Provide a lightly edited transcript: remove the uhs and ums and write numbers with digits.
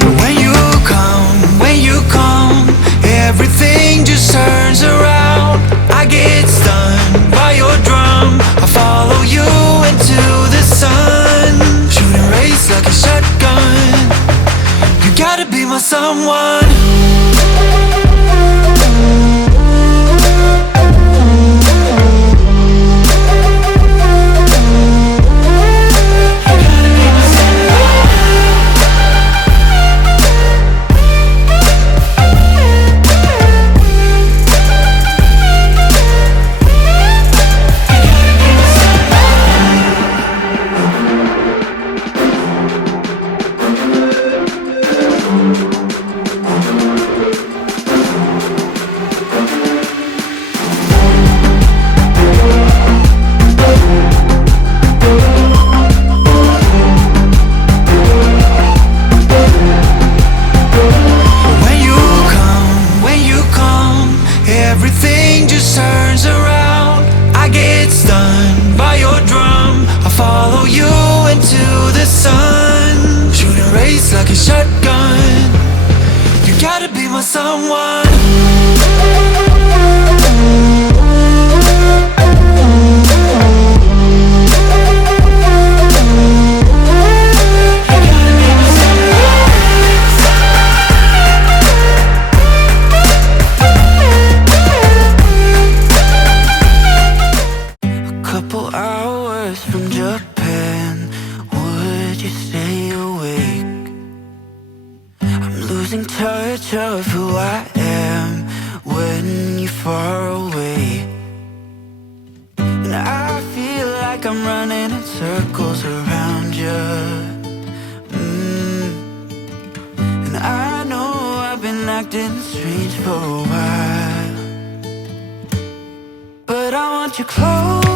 But when you come, everything just turns around. I get stunned by your drum. I follow you into the sun, shooting rays like a shotgun. You gotta be my someone. Everything just turns around. I get stunned by your drum. I follow you into the sun, shooting rays like a shotgun. You gotta be my someone. From Japan, would you stay awake? I'm losing touch of who I am when you're far away. And I feel like I'm running in circles around you. And I know I've been acting strange for a while, but I want you close.